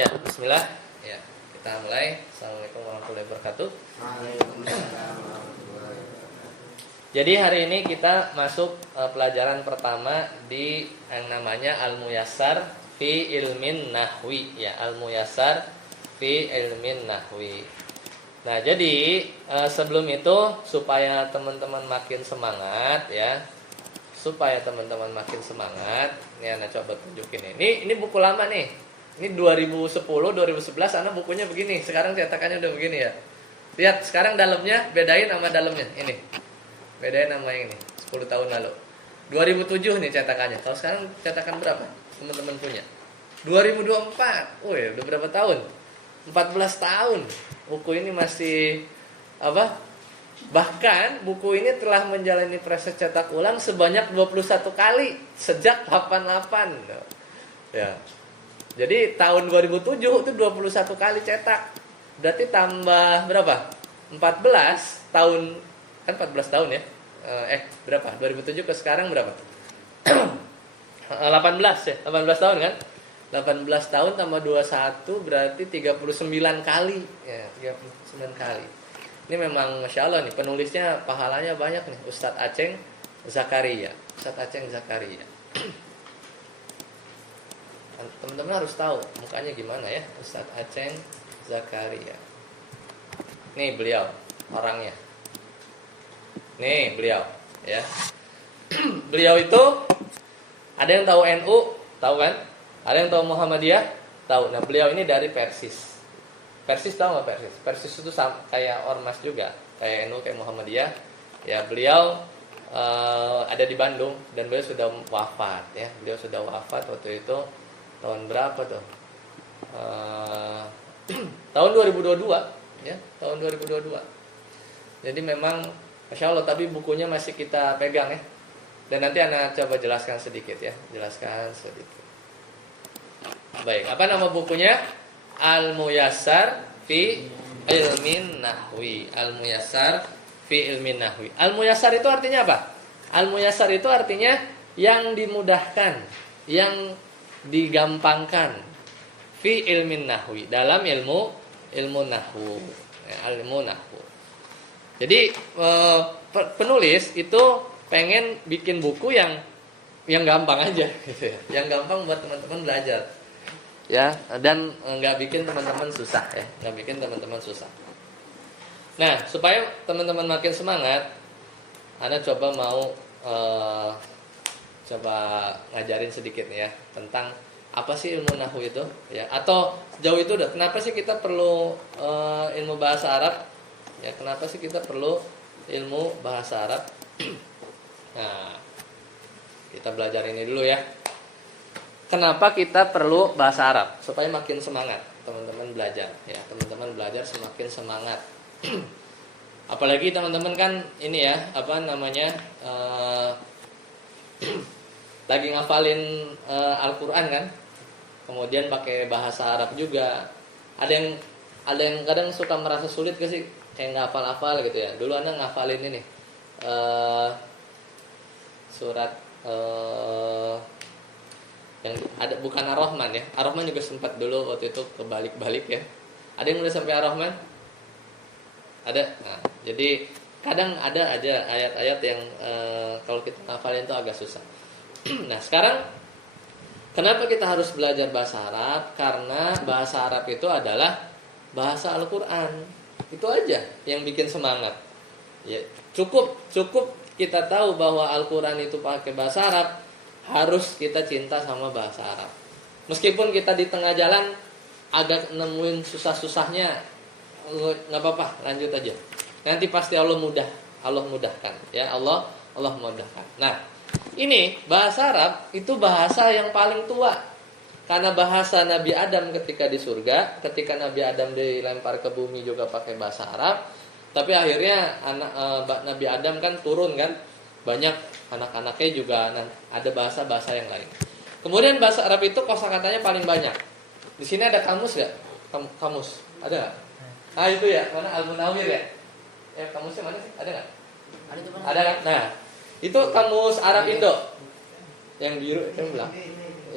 Ya, bismillah. Ya, kita mulai. Assalamualaikum warahmatullahi wabarakatuh. Jadi hari ini kita masuk pelajaran pertama di yang namanya Al-Muyassar fi Ilmin Nahwi. Ya, Al-Muyassar fi Ilmin Nahwi. Nah, jadi sebelum itu supaya teman-teman makin semangat ya. Supaya teman-teman makin semangat, nih Ana coba tunjukin ini buku lama nih. Ini 2010, 2011 Ana bukunya begini. Sekarang cetakannya udah begini ya. Lihat sekarang dalamnya, bedain sama dalamnya. Ini. Bedain sama yang ini. 10 tahun lalu. 2007 nih cetakannya. Kalau sekarang cetakan berapa? Teman-teman punya. 2024. Oh ya, udah berapa tahun? 14 tahun. Buku ini masih apa? Bahkan buku ini telah menjalani proses cetak ulang sebanyak 21 kali sejak 88. Ya. Jadi tahun 2007 itu 21 kali cetak. Berarti tambah berapa? 14 tahun. Kan 14 tahun ya. Berapa? 2007 ke sekarang berapa? 18 ya. 18 tahun kan? 18 tahun tambah 21 berarti 39 kali. Ya, 39 kali. Ini memang Masya Allah nih, penulisnya pahalanya banyak nih, Ustadz Aceng Zakaria. Ustadz Aceng Zakaria. Teman-teman harus tahu mukanya gimana ya, Ustadz Aceng Zakaria. Nih beliau orangnya. Nih beliau ya. Beliau itu ada yang tahu NU, tahu kan? Ada yang tahu Muhammadiyah, tahu. Nah, beliau ini dari Persis. Persis tahu nggak Persis? Persis itu sama, kayak ormas juga, kayak NU, kayak Muhammadiyah. Ya beliau ada di Bandung dan beliau sudah wafat ya. Beliau sudah wafat waktu itu tahun berapa tuh? Tahun 2022 ya, tahun 2022. Jadi memang Masya Allah, tapi bukunya masih kita pegang ya. Dan nanti Ana coba jelaskan sedikit ya, jelaskan sedikit. Baik, apa nama bukunya? Al-Muyassar fi Ilmin Nahwi. Al-Muyassar fi Ilmin Nahwi. Al-Muyassar itu artinya apa? Al-Muyassar itu artinya yang dimudahkan, yang digampangkan. Fi Ilmin Nahwi, dalam ilmu nahwu. Ya, ilmu nahwu. Jadi penulis itu pengen bikin buku yang gampang aja gitu ya. Yang gampang buat teman-teman belajar. Ya, dan nggak bikin teman-teman susah ya, nggak bikin teman-teman susah. Nah, supaya teman-teman makin semangat, Ana coba mau coba ngajarin sedikit nih ya tentang apa sih ilmu nahwu itu, ya. Atau sejauh itu udah, kenapa sih kita perlu ilmu bahasa Arab? Ya, kenapa sih kita perlu ilmu bahasa Arab? Nah, kita belajar ini dulu ya. Kenapa kita perlu bahasa Arab? Supaya makin semangat teman-teman belajar ya. Teman-teman belajar semakin semangat. Apalagi teman-teman kan ini ya, apa namanya? Lagi ngafalin Al-Qur'an kan? Kemudian pakai bahasa Arab juga. Ada yang kadang suka merasa sulit gak sih? Kayak ngafal-hafal gitu ya. Dulu Anda ngafalin ini. Surat yang ada, bukan Ar-Rahman ya. Ar-Rahman juga sempat dulu waktu itu kebalik-balik ya. Ada yang udah sampai Ar-Rahman? Ada. Nah, jadi kadang ada aja ayat-ayat yang kalau kita hafalin itu agak susah. Nah, sekarang kenapa kita harus belajar bahasa Arab? Karena bahasa Arab itu adalah bahasa Al-Qur'an. Itu aja yang bikin semangat. Ya, cukup kita tahu bahwa Al-Qur'an itu pakai bahasa Arab. Harus kita cinta sama bahasa Arab. Meskipun kita di tengah jalan agak nemuin susah-susahnya, nggak apa-apa, lanjut aja. Nanti pasti Allah mudahkan, ya Allah mudahkan. Nah, ini bahasa Arab itu bahasa yang paling tua. Karena bahasa Nabi Adam ketika di surga, ketika Nabi Adam dilempar ke bumi juga pakai bahasa Arab. Tapi akhirnya Nabi Adam kan turun kan, banyak anak-anaknya juga ada bahasa-bahasa yang lain. Kemudian bahasa Arab itu kosakatanya paling banyak. Di sini ada kamus nggak? Kamus ada nggak? Ah itu ya, mana Al-Munawir ya? Kamusnya mana sih? Ada nggak? Ada kan? Nah, itu kamus Arab Indo. Yang biru itu yang belah.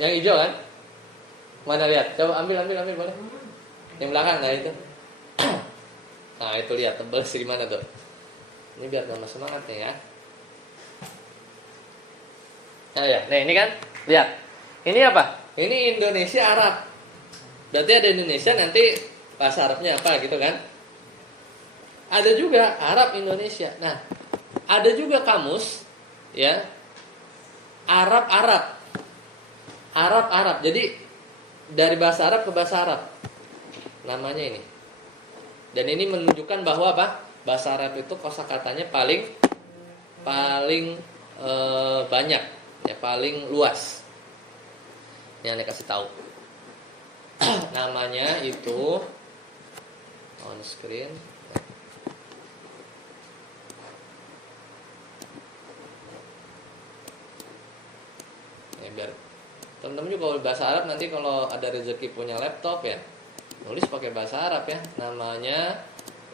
Yang hijau kan? Mana lihat? Coba ambil boleh. Yang belakang nah itu. Nah itu lihat tebal di mana tuh? Ini biar tambah semangat nih ya. Nah ya, nah ini kan lihat. Ini apa? Ini Indonesia Arab. Berarti ada Indonesia nanti bahasa Arabnya apa gitu kan? Ada juga Arab Indonesia. Nah, ada juga kamus ya Arab. Jadi dari bahasa Arab ke bahasa Arab namanya ini. Dan ini menunjukkan bahwa apa? Bahasa Arab itu kosakatanya paling banyak, ya paling luas. Yang Anda kasih tahu. Namanya itu on screen. Ya, biar teman-teman juga kalau bahasa Arab nanti kalau ada rezeki punya laptop ya nulis pakai bahasa Arab ya. Namanya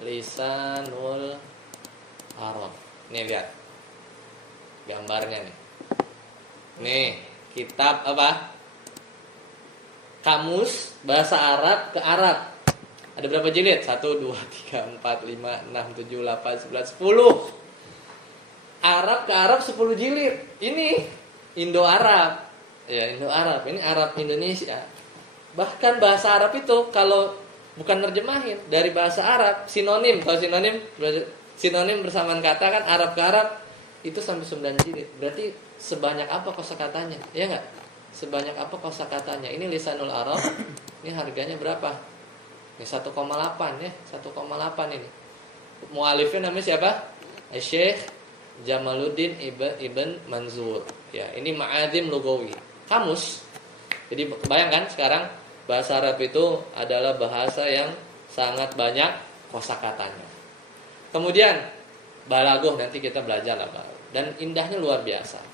Lisanul Arab. Nih lihat gambarnya nih. Nih kitab apa? Kamus bahasa Arab ke Arab. Ada berapa jilid? 1, 2, 3, 4, 5, 6, 7, 8, 9, 10. Arab ke Arab 10 jilid. Ini Indo-Arab. Ya, Indo-Arab. Ini Arab Indonesia. Bahkan bahasa Arab itu kalau bukan nerjemahin dari bahasa Arab, sinonim. Kalau sinonim bersamaan kata kan Arab ke Arab itu sampai 9 jilid. Berarti sebanyak apa kosakatanya? Ya enggak? Sebanyak apa kosakatanya? Ini Lisanul Arab. Ini harganya berapa? Ini 1,8 ya, 1,8 ini. Mualifnya namanya siapa? Syekh Jamaluddin Ibn Manzur. Ya, ini Ma'adzim Lugawi. Kamus. Jadi bayangkan sekarang bahasa Arab itu adalah bahasa yang sangat banyak kosakatanya. Kemudian balaghah nanti kita belajar apa. Dan indahnya luar biasa.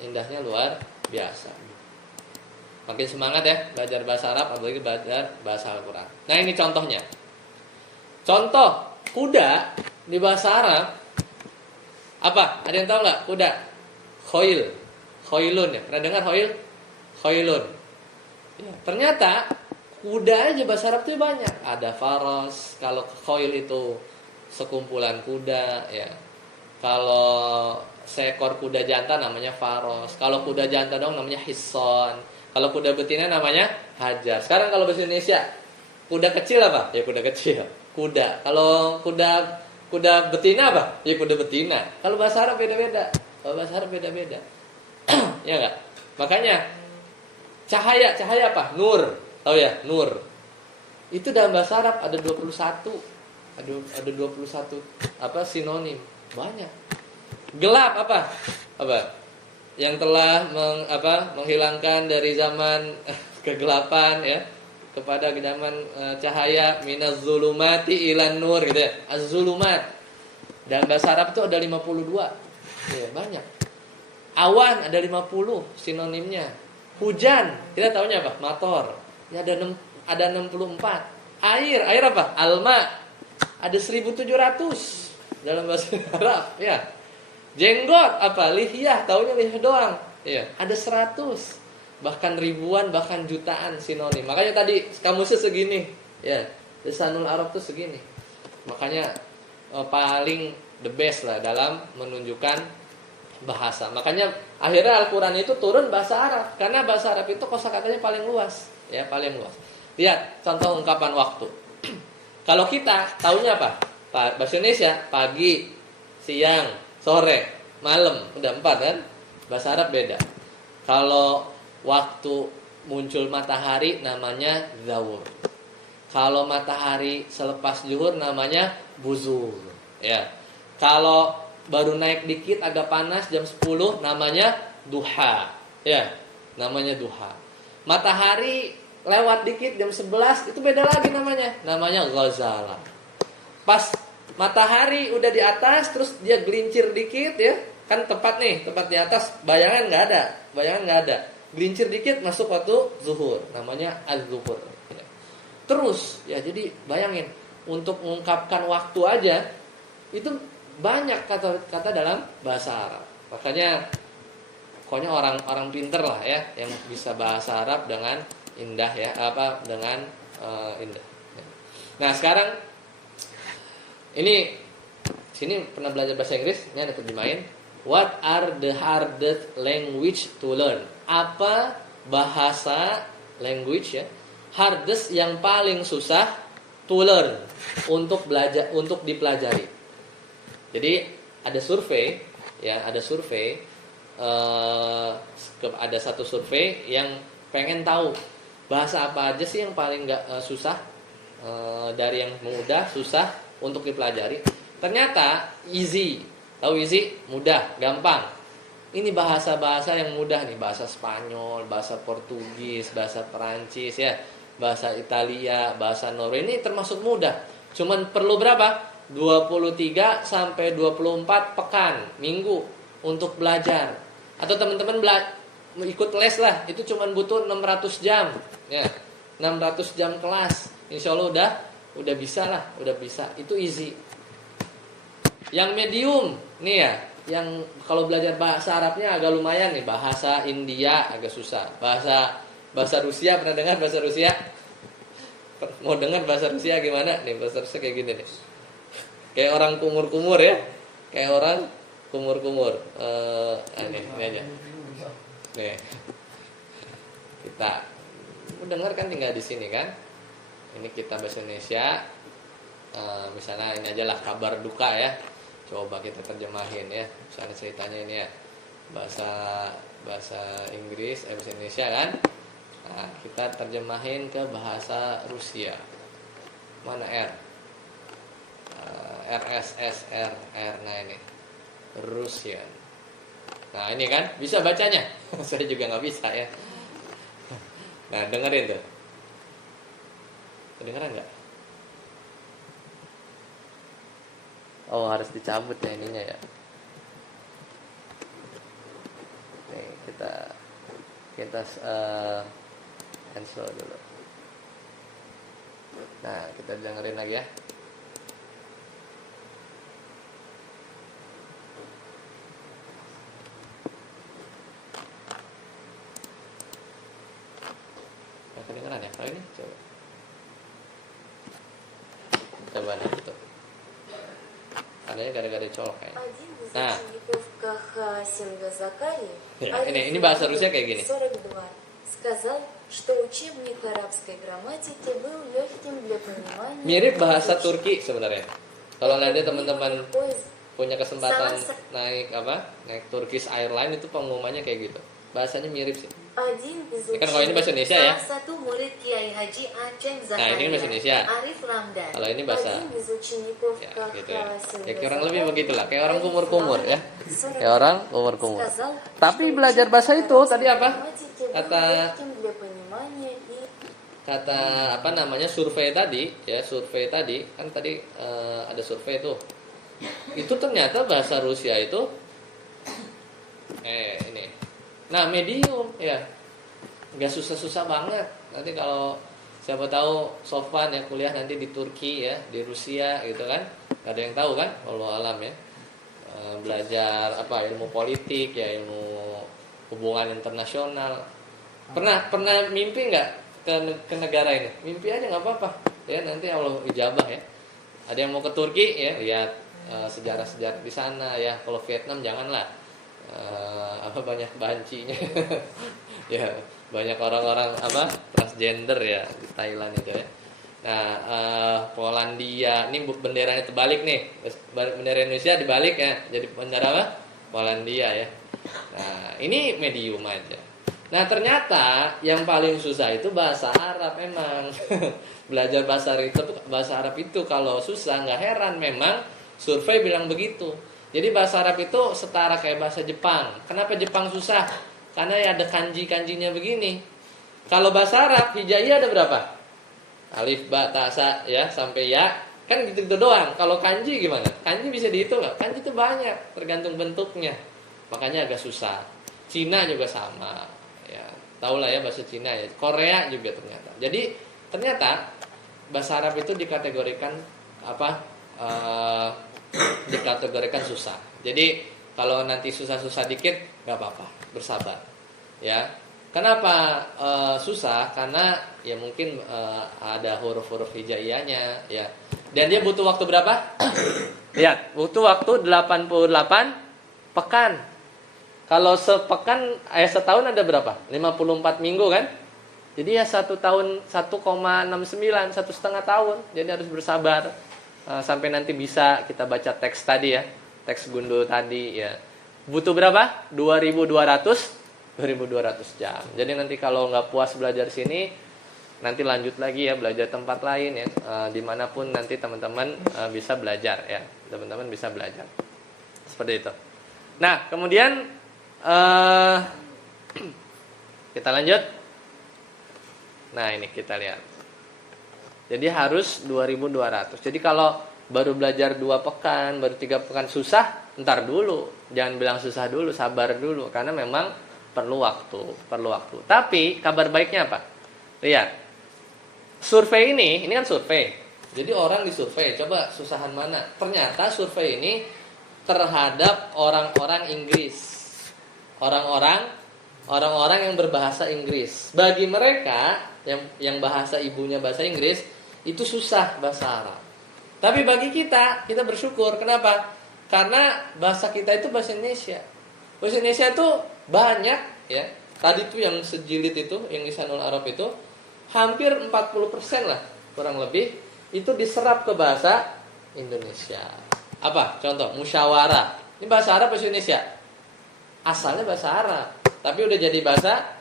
Makin semangat ya belajar bahasa Arab, apalagi belajar bahasa Al-Quran. Nah ini contohnya. Contoh kuda di bahasa Arab apa? Ada yang tahu nggak? Kuda khoilun ya. Pernah dengar khoilun? Ya, ternyata kuda aja bahasa Arab itu banyak. Ada faros. Kalau khoil itu sekumpulan kuda ya. Kalau seekor kuda jantan namanya faros. Kalau kuda jantan dong namanya hison. Kalau kuda betina namanya hajar. Sekarang kalau bahasa Indonesia, kuda kecil apa? Ya kuda kecil. Kuda. Kalau kuda betina apa? Ya kuda betina. Kalau bahasa Arab beda-beda. Ya enggak? Makanya cahaya apa? Nur. Tahu ya? Nur. Itu dalam bahasa Arab ada 21. Ada 21 apa sinonim. Banyak. Gelap apa? Yang telah menghilangkan dari zaman kegelapan ya kepada zaman cahaya, minaz zulumati ilan nur gitu ya. Az-zulumat. Dan bahasa Arab itu ada 52. Ya, banyak. Awan ada 50 sinonimnya. Hujan, kita taunya apa? Mator. Ya ada 64. Air apa? Alma. Ada 1700 dalam bahasa Arab, ya. Jenggot apa? Lihyah, taunya lihyah doang. Ya, ada 100. Bahkan ribuan, bahkan jutaan sinonim. Makanya tadi kamusnya segini, ya. Lisanul Arab tuh segini. Makanya paling the best lah dalam menunjukkan bahasa. Makanya akhirnya Al-Qur'an itu turun bahasa Arab karena bahasa Arab itu kosakatanya paling luas, ya, paling luas. Lihat contoh ungkapan waktu. Kalau kita taunya apa? Bahasa Indonesia pagi, siang, sore, malam, udah 4 kan? Bahasa Arab beda. Kalau waktu muncul matahari namanya zawur. Kalau matahari selepas zuhur namanya buzur, ya. Kalau baru naik dikit agak panas jam 10 namanya duha, ya. Namanya duha. Matahari lewat dikit jam 11 itu beda lagi namanya ghazala. Pas matahari udah di atas terus dia gelincir dikit ya, kan tepat di atas, bayangan nggak ada, gelincir dikit masuk waktu zuhur, namanya az-zuhur. Terus ya, jadi bayangin untuk mengungkapkan waktu aja itu banyak kata-kata dalam bahasa Arab. Makanya pokoknya orang pinter lah ya yang bisa bahasa Arab dengan indah ya, dengan indah. Nah sekarang ini sini pernah belajar bahasa Inggris, ini ada terjemahin. What are the hardest language to learn? Apa bahasa language ya hardest yang paling susah to learn, untuk belajar, untuk dipelajari. Jadi ada survei ya, ada survei ada satu survei yang pengen tahu bahasa apa aja sih yang paling susah, dari yang mudah, susah untuk dipelajari. Ternyata easy, tahu easy, mudah, gampang. Ini bahasa-bahasa yang mudah nih, bahasa Spanyol, bahasa Portugis, bahasa Perancis ya, bahasa Italia, bahasa Norwegia, ini termasuk mudah. Cuman perlu berapa? 23 sampai 24 pekan, minggu untuk belajar. Atau teman-teman ikut les lah, itu cuman butuh 600 jam ya. 600 jam kelas. Insya Allah udah bisa lah, udah bisa. Itu easy. Yang medium nih ya, yang kalau belajar bahasa Arabnya agak lumayan nih. Bahasa India agak susah. Bahasa Rusia, pernah dengar bahasa Rusia? Mau dengar bahasa Rusia gimana? Nih bahasa Rusia kayak gini nih. Kayak orang kumur-kumur ya. Kayak orang kumur-kumur. Ini aja. Nih. Kita dengar kan tinggal di sini kan. Ini kita bahasa Indonesia. Misalnya ini aja lah kabar duka ya. Coba kita terjemahin ya. Misalnya ceritanya ini ya. Bahasa Inggris, bahasa Indonesia kan. Nah, kita terjemahin ke bahasa Rusia. Mana R? RSSRR. Nah ini Rusian. Nah ini kan bisa bacanya. Saya juga nggak bisa ya. Nah dengerin tuh. Kedengeran nggak? Oh harus dicabut ya ininya ya. Nih kita cancel dulu. Nah kita dengerin lagi ya. Nah, kedengeran ya kalau ini coba nih itu. Adanya gara-gara colok ya. Nah, ya, ini bahasa Rusia kayak gini. Mirip bahasa Turki sebenarnya. Kalau nanti teman-teman punya kesempatan naik Turkish Airlines, itu pengumumannya kayak gitu. Bahasanya mirip sih. Ini kan kalau ini bahasa Indonesia ya. Nah ini bahasa Indonesia. Kalau ini bahasa ya gitu ya. Ya kayak orang lebih begitulah, kayak orang kumur-kumur ya. Kayak orang kumur-kumur. Tapi belajar bahasa itu tadi apa? Kata apa namanya survei tadi ya, survei tadi kan tadi ada survei tuh. Itu ternyata bahasa Rusia itu ini. Nah medium ya, nggak susah-susah banget. Nanti kalau siapa tahu Sofwan ya kuliah nanti di Turki ya, di Rusia gitu kan, nggak ada yang tahu kan, walau alam ya. Belajar ilmu politik ya, ilmu hubungan internasional. Pernah mimpi nggak ke negara ini? Mimpi aja nggak apa-apa ya, nanti Allah ijabah ya. Ada yang mau ke Turki ya, lihat sejarah-sejarah di sana ya. Kalau Vietnam janganlah. Banyak bancinya. Ya, banyak orang-orang transgender ya di Thailand itu ya. Nah, Polandia, ini benderanya terbalik nih. Bendera Indonesia dibalik ya, jadi bendera apa? Polandia ya. Nah, ini medium aja. Nah, ternyata yang paling susah itu bahasa Arab emang. Belajar bahasa Arab itu kalau susah, nggak heran memang survei bilang begitu. Jadi bahasa Arab itu setara kayak bahasa Jepang. Kenapa Jepang susah? Karena ya ada kanji-kanjinya begini. Kalau bahasa Arab hijaiyah ada berapa? Alif, ba, ta, sa ya sampai ya. Kan gitu-gitu doang. Kalau kanji gimana? Kanji bisa dihitung nggak? Kanji itu banyak, tergantung bentuknya. Makanya agak susah. Cina juga sama. Ya, tahulah ya bahasa Cina ya. Korea juga ternyata. Jadi ternyata bahasa Arab itu dikategorikan dikategorikan susah. Jadi kalau nanti susah-susah dikit nggak apa-apa, bersabar ya. Kenapa susah? Karena ya mungkin ada huruf-huruf hijaiyahnya ya. Dan dia butuh waktu berapa? Lihat, butuh waktu 88 pekan. Kalau sepekan setahun ada berapa? 54 minggu kan? Jadi ya 1 tahun 1,69, 1,5 tahun. Jadi harus bersabar sampai nanti bisa kita baca teks tadi ya. Teks Gundul tadi ya. Butuh berapa? 2.200 jam. Jadi nanti kalau nggak puas belajar sini, nanti lanjut lagi ya belajar tempat lain ya, dimanapun nanti teman-teman bisa belajar ya, teman-teman bisa belajar seperti itu. Nah kemudian kita lanjut. Nah ini kita lihat. Jadi harus 2.200. Jadi kalau baru belajar 2 pekan, baru 3 pekan susah, ntar dulu, jangan bilang susah dulu, sabar dulu, karena memang perlu waktu. Tapi kabar baiknya apa? Lihat. Survei ini kan survei. Jadi orang disurvei, coba susahan mana? Ternyata survei ini terhadap orang-orang Inggris. Orang-orang yang berbahasa Inggris. Bagi mereka yang bahasa ibunya bahasa Inggris, itu susah bahasa Arab. Tapi bagi kita bersyukur. Kenapa? Karena bahasa kita itu bahasa Indonesia. Bahasa Indonesia itu banyak ya. Tadi tuh yang sejilid itu, yang lisanul Arab itu hampir 40% lah kurang lebih itu diserap ke bahasa Indonesia. Apa? Contoh, musyawarah. Ini bahasa Arab bahasa Indonesia. Asalnya bahasa Arab, tapi udah jadi bahasa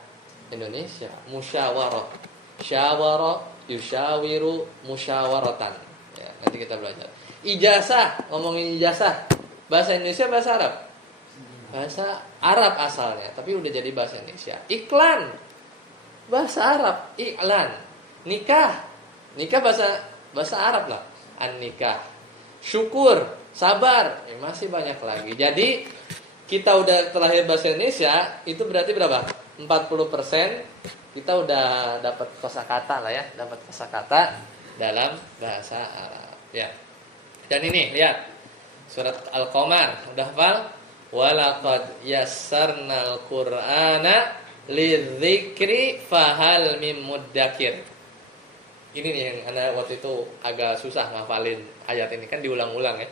Indonesia. Musyawarah. Syawarah, yusyawiru, musyawaratan. Ya, nanti kita belajar. Ijazah, ngomongin ijazah. Bahasa Indonesia bahasa Arab. Bahasa Arab asalnya, tapi udah jadi bahasa Indonesia. Iklan, bahasa Arab, iklan. Nikah bahasa Arab lah, an-nikah. Syukur, sabar, masih banyak lagi. Jadi kita udah terlahir bahasa Indonesia, itu berarti berapa? 40% kita udah dapat kosakata lah ya, dapat kosakata dalam bahasa Arab. Ya. Dan ini lihat surat Al-Qamar, udah hafal? Walaqad yassarnal Qur'ana lidzikri fahal mim muddakir. Ini nih yang Anda waktu itu agak susah ngafalin ayat ini, kan diulang-ulang ya.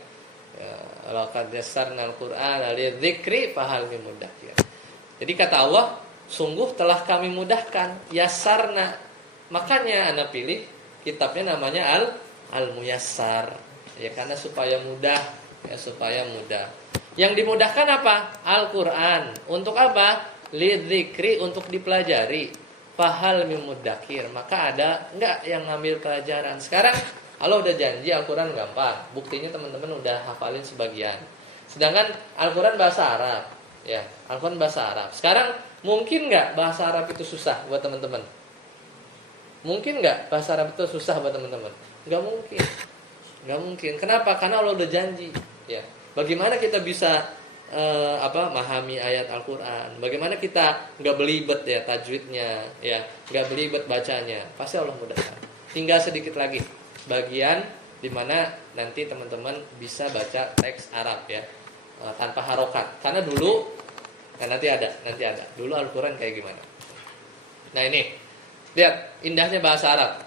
Walaqad yassarnal Qur'ana lidzikri fahal mim muddakir. Jadi kata Allah, sungguh telah kami mudahkan, yassarna. Makanya Anda pilih kitabnya namanya Al-Muyassar. Ya karena supaya mudah, ya supaya mudah. Yang dimudahkan apa? Al-Quran. Untuk apa? Lidzikri, untuk dipelajari. Fahal mim muddakir. Maka ada enggak yang ngambil pelajaran? Sekarang Allah udah janji Al-Quran gampang. Buktinya teman-teman udah hafalin sebagian. Sedangkan Al-Quran bahasa Arab. Ya, Al-Quran bahasa Arab. Sekarang mungkin enggak bahasa Arab itu susah buat teman-teman? Mungkin enggak bahasa Arab itu susah buat teman-teman? Enggak mungkin. Enggak mungkin. Kenapa? Karena Allah udah janji. Ya. Bagaimana kita bisa memahami ayat Al-Quran? Bagaimana kita nggak belibet ya tajwidnya, ya nggak belibet bacanya? Pasti Allah mudahkan. Tinggal sedikit lagi bagian dimana nanti teman-teman bisa baca teks Arab ya tanpa harokat. Karena dulu nanti ada. Dulu Al-Quran kayak gimana? Nah ini lihat indahnya bahasa Arab.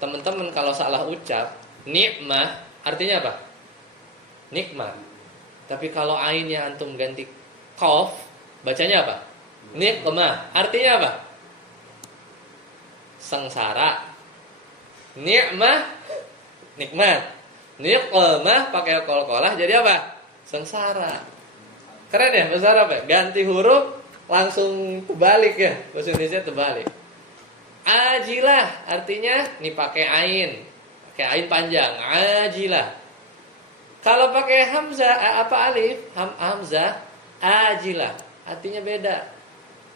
Teman-teman kalau salah ucap, ni'mah artinya apa? Nikmat. Tapi kalau ainnya antum ganti qaf, bacanya apa? Nikmah. Artinya apa? Sengsara. Nikmah, nikmat. Nikmah pakai qalqalah jadi apa? Sengsara. Keren ya bahasa Arab ya? Ganti huruf langsung terbalik ya. Bahasa Indonesia terbalik. Ajilah artinya nih pakai ain. Pakai ain panjang. Ajilah. Kalau pakai hamzah alif, hamzah, ajilah, artinya beda.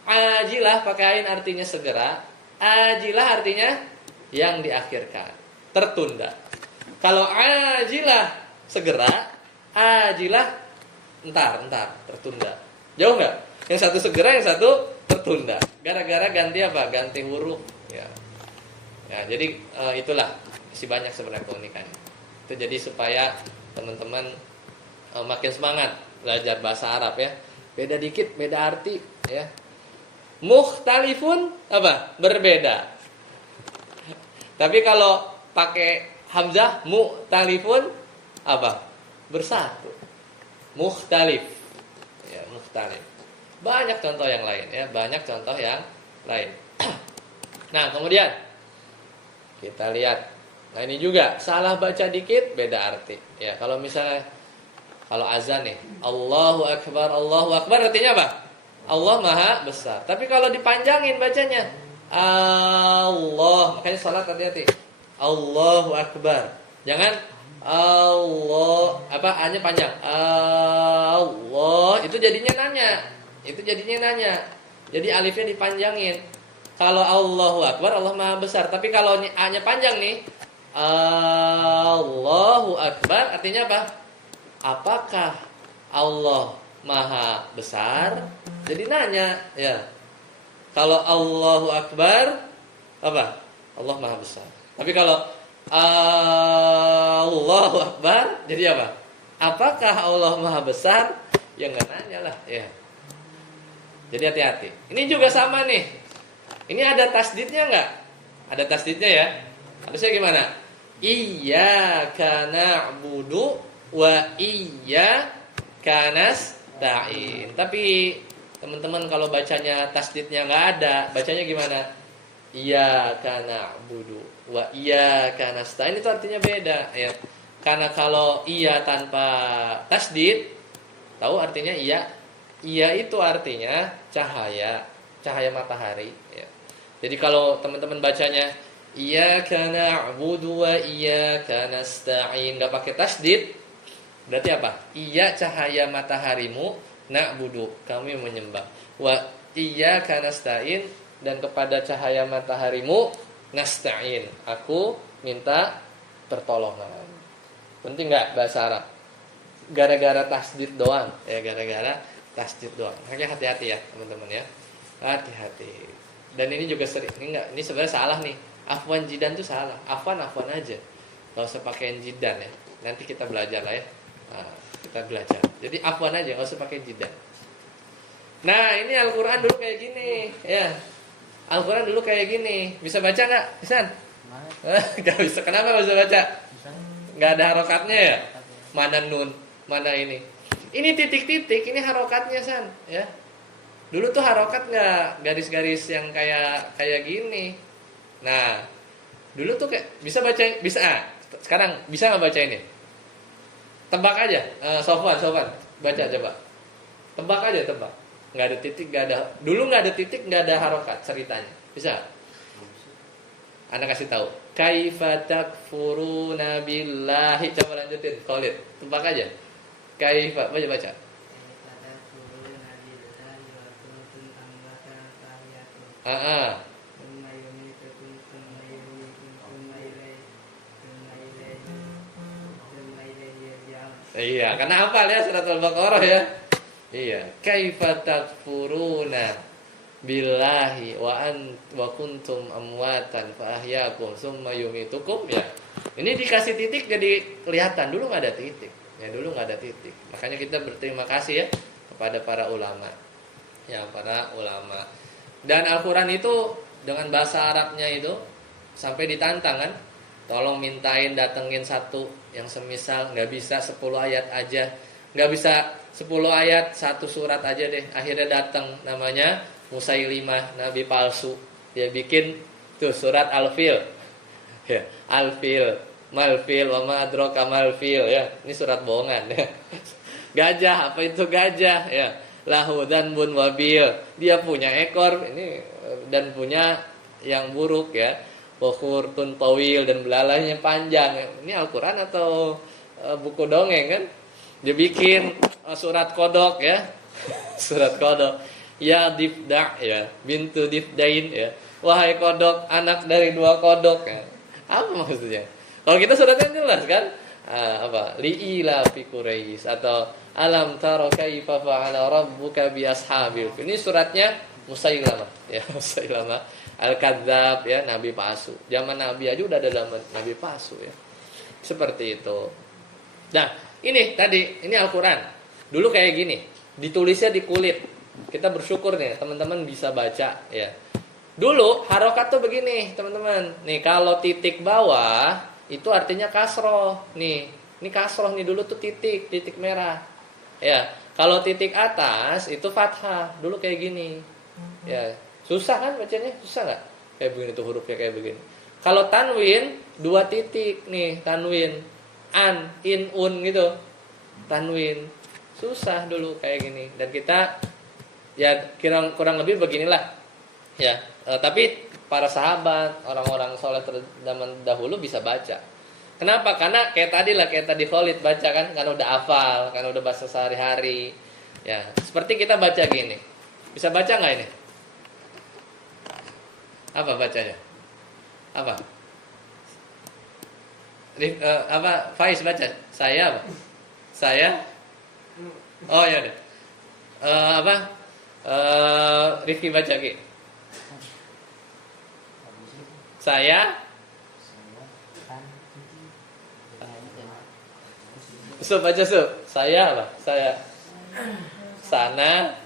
Ajilah pakai ain artinya segera, ajilah artinya yang diakhirkan, tertunda. Kalau ajilah segera, ajilah entar, tertunda. Jauh nggak? Yang satu segera, yang satu tertunda. Gara-gara ganti apa? Ganti huruf. Ya, jadi itulah masih banyak sebenarnya keunikannya. Itu jadi supaya teman-teman makin semangat belajar bahasa Arab ya. Beda dikit, beda arti ya. Mukhtalifun apa? Berbeda. Tapi kalau pakai hamzah mukhtalifun apa? Bersatu. Mukhtalif. Ya, mukhtalif. Banyak contoh yang lain ya, banyak contoh yang lain. Nah, kemudian kita lihat. Nah, ini juga salah baca dikit beda arti. Ya, kalau misalnya kalau azan nih, Allahu Akbar artinya apa? Allah Maha Besar. Tapi kalau dipanjangin bacanya, Allah, makanya salat hati-hati. Allahu Akbar. Jangan Allah, apa A-nya panjang. Allah, itu jadinya nanya. Jadi alifnya dipanjangin. Kalau Allahu Akbar, Allah Maha Besar. Tapi kalau A-nya panjang nih, Allahu Akbar artinya apa? Apakah Allah Maha Besar? Jadi nanya, ya. Kalau Allahu Akbar apa? Allah Maha Besar. Tapi kalau Allahu Akbar jadi apa? Apakah Allah Maha Besar? Ya enggak nanya lah, ya. Jadi hati-hati. Ini juga sama nih. Ini ada tasdidnya enggak? Ada tasdidnya ya. Harusnya gimana? Iyyaka na'budu wa iyyaka nasta'in. Tapi teman-teman kalau bacanya tasdidnya enggak ada, bacanya gimana? Iyyaka na'budu wa iyyaka nasta'in, itu artinya beda ya. Karena kalau iya tanpa tasdid, tahu artinya iya? Iya itu artinya cahaya matahari ya. Jadi kalau teman-teman bacanya iyyaka na'budu wa iyyaka nasta'in enggak pakai tasdid, berarti apa? Iya cahaya mataharimu, na'budu kami menyembah. Wa iyyaka nasta'in, dan kepada cahaya mataharimu nasta'in, aku minta pertolongan. Penting enggak bahasa Arab? Gara-gara tasdid doang ya, gara-gara tasdid doang. Makanya hati-hati ya teman-teman ya. Hati-hati. Dan ini juga sering, ini sebenarnya salah nih. Afwan jidan itu salah. Afwan aja. Enggak usah pakai jidan ya. Nanti kita belajar lah ya. Nah, kita belajar. Jadi afwan aja, enggak usah pakai jidan. Nah, ini Al-Qur'an dulu kayak gini, ya. Al-Qur'an dulu kayak gini. Bisa baca enggak? Bisa? Enggak bisa. Kenapa enggak bisa baca? Enggak ada harokatnya ya? Mana nun, mana ini. Ini titik-titik, ini harokatnya San, ya. Dulu tuh harokat nggak garis-garis yang kayak gini. Nah, dulu tuh kayak bisa baca, bisa. Sekarang bisa nggak baca ini? Tebak aja, Sofwan, baca coba. Tebak aja, tebak. Nggak ada titik, nggak ada. Dulu nggak ada titik, nggak ada harokat ceritanya. Bisa? Anda kasih tahu. Kaifa takfuruna billahi. Coba lanjutin, Khalid. Tebak aja. Kaifa, baca. Iya, karena hafal ya surat Al-Baqarah ya. Iya, kaifa takfuruna billahi wa kuntum amwatan fa ahyaakum tsumma yumitukum ya. Ini dikasih titik jadi kelihatan, dulu enggak ada titik. Ya dulu enggak ada titik. Makanya kita berterima kasih ya kepada para ulama. Ya, para ulama. Dan Al-Qur'an itu dengan bahasa Arabnya itu sampai ditantang kan. Tolong mintain datengin satu yang semisal, enggak bisa 10 ayat aja. Enggak bisa 10 ayat, satu surat aja deh. Akhirnya datang namanya Musailimah, nabi palsu. Dia bikin tuh surat Al-Fil. Ya, Al-Fil, Malfil, wa ma adraka malfil ya. Ini surat bohongan ya. Gajah, apa itu gajah ya? Lahu dan bun wabil. Dia punya ekor ini dan punya yang buruk ya. Bukhur tun tawil, dan belalainya panjang. Ini Al-Qur'an atau buku dongeng kan? Dia bikin surat kodok ya. Surat kodok. Ya difda ya, bintu difdain ya. Wahai kodok, anak dari 2 kodok ya. Apa maksudnya? Kalau kita suratnya jelas kan? Apa? Li'ila fi Quraisy atau alam tara kaifa fa'ala rabbuka bi ashabil. Ini suratnya Musailamah ya, Musailamah Al-Kadzdzab ya, nabi palsu. Zaman nabi aja udah ada nabi palsu ya. Seperti itu. Nah, ini tadi, ini Al-Qur'an. Dulu kayak gini, ditulisnya di kulit. kita bersyukur nih teman-teman bisa baca ya. Dulu harokat tuh begini teman-teman. Nih kalau titik bawah itu artinya kasroh. Ini kasroh nih, dulu tuh titik merah. Ya, kalau titik atas itu fathah. Dulu kayak gini. Ya, susah kan bacanya? Susah nggak? Kayak begini tuh hurufnya kayak begini. Kalau tanwin 2 titik nih, tanwin. An, in, un gitu. Tanwin. Susah dulu kayak gini. Dan kita ya kurang lebih beginilah. Ya, tapi para sahabat, orang-orang soleh zaman dahulu bisa baca. Kenapa? Karena kayak tadi Khalid baca kan, karena udah hafal, karena udah bahasa sehari-hari. Ya, seperti kita baca gini. Bisa baca nggak ini? Apa bacanya? Apa? Faiz baca. Saya apa? Saya? Oh ya deh. Rifki baca Ki. Saya baca Saya apa? Saya sana.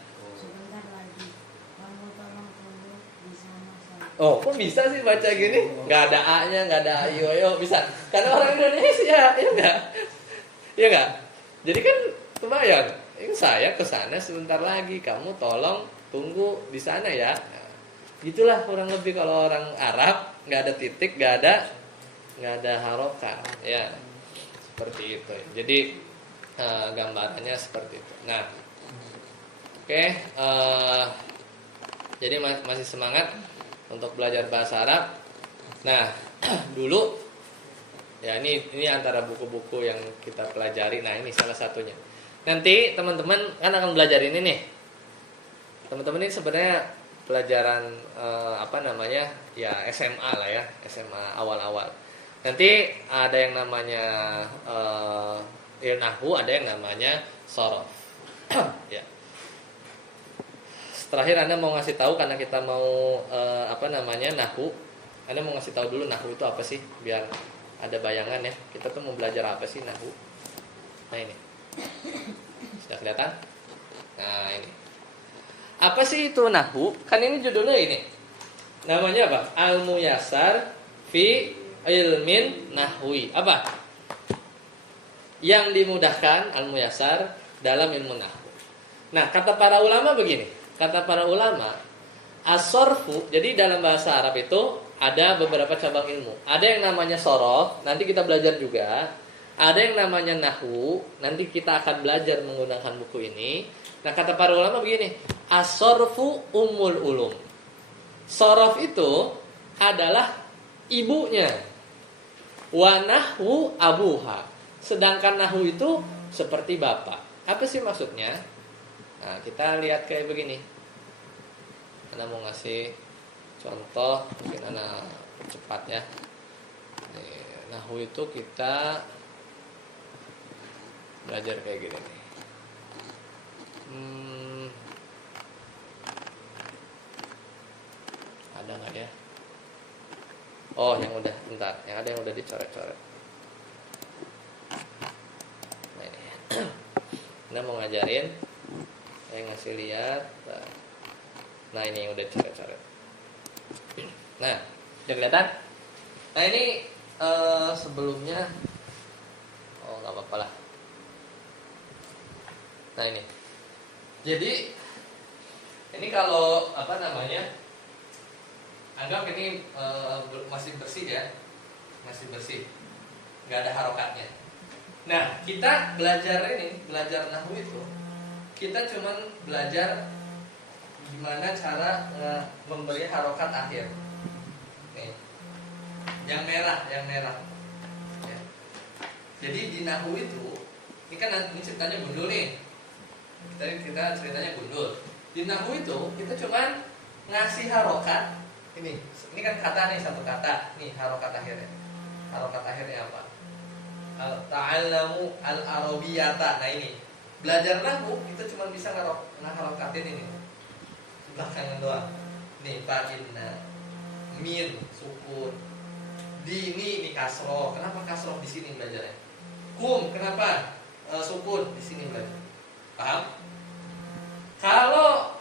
Oh, kok bisa sih baca gini? Gak ada A-nya, gak ada ayo bisa. Karena orang Indonesia, ya enggak? Ya enggak? Jadi kan kebayang, ini saya ke sana sebentar lagi, kamu tolong tunggu di sana ya. Nah, gitulah kurang lebih kalau orang Arab, nggak ada titik, nggak ada harokat, ya seperti itu. Jadi gambarannya seperti itu. Nah, oke, jadi masih semangat untuk belajar bahasa Arab. Nah, dulu ya ini antara buku-buku yang kita pelajari. Nah, ini salah satunya. Nanti teman-teman kan akan belajar ini nih. Teman-teman ini sebenarnya pelajaran ya SMA lah ya, SMA awal-awal. Nanti ada yang namanya nahwu, ada yang namanya sorof. Ya. Terakhir Anda mau ngasih tahu karena kita mau nahwu. Anda mau ngasih tahu dulu nahwu itu apa sih biar ada bayangan ya. Kita tuh mau belajar apa sih nahwu? Nah ini. Sudah kelihatan? Nah ini. Apa sih itu nahwu? Kan ini judulnya ini. Namanya apa? Al-Muyassar fi ilmin nahwi. Apa? Yang dimudahkan Al-Muyassar dalam ilmu nahwu. Nah, kata para ulama begini. Kata para ulama, as-sorfu, jadi dalam bahasa Arab itu ada beberapa cabang ilmu. Ada yang namanya sorof, nanti kita belajar juga. Ada yang namanya nahwu, nanti kita akan belajar menggunakan buku ini. Nah, kata para ulama begini, as-sorfu ummul ulum. Sorof itu adalah ibunya. Wa nahwu abuha. Sedangkan nahwu itu seperti bapak. Apa sih maksudnya? Nah, kita lihat kayak begini. Ana mau ngasih contoh, mungkin Ana cepat ya. Nahwu itu kita belajar kayak gini nih. Ada nggak ya? Oh, yang udah, bentar. Yang ada yang udah dicoret-coret. Nah ini. Anda mau ngajarin, saya ngasih lihat. Nah ini yang udah dicoret-coret. Nah, udah kelihatan? Nah ini sebelumnya, oh nggak apa-apa lah. Nah ini. Jadi ini kalau anggap ini masih bersih ya, masih bersih, nggak ada harokatnya. Nah kita belajar nahwu itu, kita cuman belajar gimana cara memberi harokat akhir. Nih, yang merah. Ya. Jadi di nahwu itu, ini kan ini ceritanya gundul nih. Kita ceritanya gundul. Di nahwu itu kita cuman ngasih harokat. Ini kan kata nih, satu kata. Nih harokat akhirnya. Harokat akhirnya apa? Ta'allamu al-arabiyata. Nah ini. Belajar nahwu kita cuma bisa harokatin ini. Belakangan doang. Nih fa'inna, min, sukun. Di ini kasroh. Kenapa kasroh di sini belajarnya? Kum, kenapa sukun di sini belajar? Paham? Kalau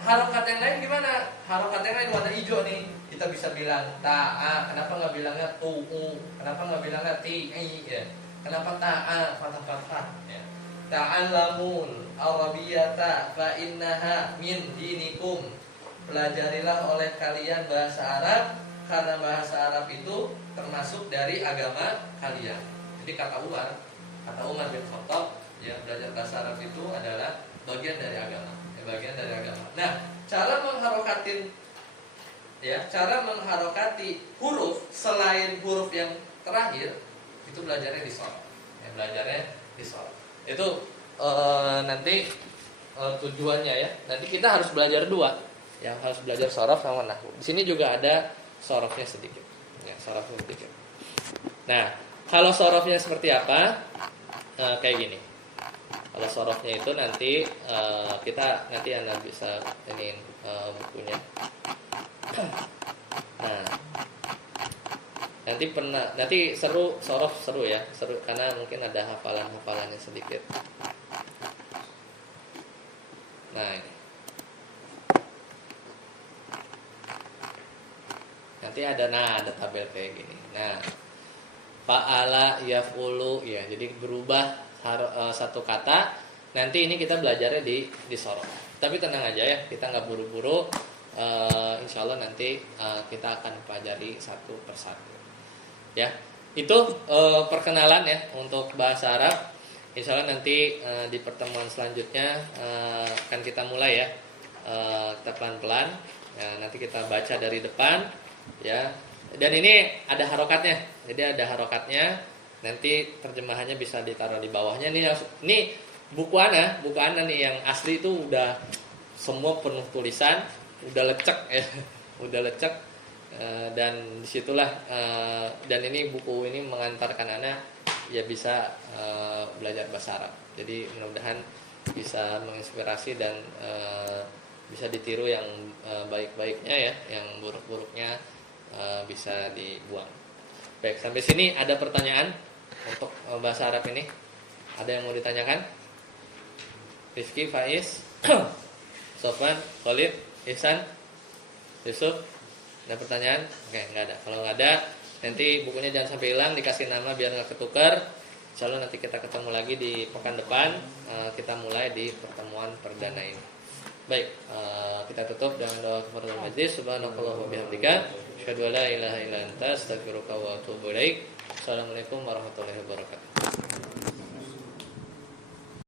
yang lain gimana? Harokat yang lain warna hijau nih. Kita bisa bilang ta'a. Kenapa nggak bilangnya tu'u? Kenapa nggak bilangnya ti'i? Ya. Kenapa ta'a? Fathah-fathah. Ya. Ta'allamun Arabiyata fa innaha min dinikum. Pelajarilah oleh kalian bahasa Arab, karena bahasa Arab itu termasuk dari agama kalian. Jadi kata Umar bin Khattab, ya, belajar bahasa Arab itu adalah bagian dari agama. Bagian dari agama. Nah, cara mengharokati huruf selain huruf yang terakhir itu belajarnya di shorof. Ya, belajarnya di shorof. Itu nanti tujuannya ya. Nanti kita harus belajar dua, yang harus belajar shorof sama nahwu. Di sini juga ada shorofnya sedikit. Ya, shorofnya sedikit. Nah, kalau shorofnya seperti apa? Kayak gini. Kalau sorofnya itu nanti kita nanti Anda bisa ini bukunya. Nah, nanti seru sorof seru ya, seru karena mungkin ada hafalannya sedikit. Nah, ini. Nanti ada tabel kayak gini. Nah, fa'ala yaf'ulu ya, jadi berubah satu kata. Nanti ini kita belajarnya di sorof. Tapi tenang aja ya, kita nggak buru-buru. Insya Allah nanti kita akan pelajari satu persatu. Ya, itu perkenalan ya untuk bahasa Arab. Insya Allah nanti di pertemuan selanjutnya akan kita mulai ya. Kita pelan-pelan. Ya, nanti kita baca dari depan. Ya, dan ini ada harokatnya. Jadi ada harokatnya. Nanti terjemahannya bisa ditaruh di bawahnya. Ini buku Ana nih yang asli itu udah semua penuh tulisan, udah lecek ya, udah lecek. Dan disitulah dan ini buku ini mengantarkan Ana ya bisa belajar bahasa Arab. Jadi mudah-mudahan bisa menginspirasi dan bisa ditiru yang baik-baiknya ya, yang buruk-buruknya bisa dibuang. Baik, sampai sini ada pertanyaan untuk bahasa Arab ini? Ada yang mau ditanyakan? Rizky, Faiz, Sofan, Khalid, Ihsan, Yusuf, ada pertanyaan? Oke, nggak ada. Kalau nggak ada, nanti bukunya jangan sampai hilang, dikasih nama biar nggak ketukar. Insya Allah nanti kita ketemu lagi di pekan depan. Kita mulai di pertemuan perdana ini. Baik, kita tutup dengan doa kafaratul majlis. Subhanakallah wa bihamdika, asyhadu an la ilaha illa anta, astaghfiruka wa atubu ilaik. Assalamualaikum warahmatullahi wabarakatuh.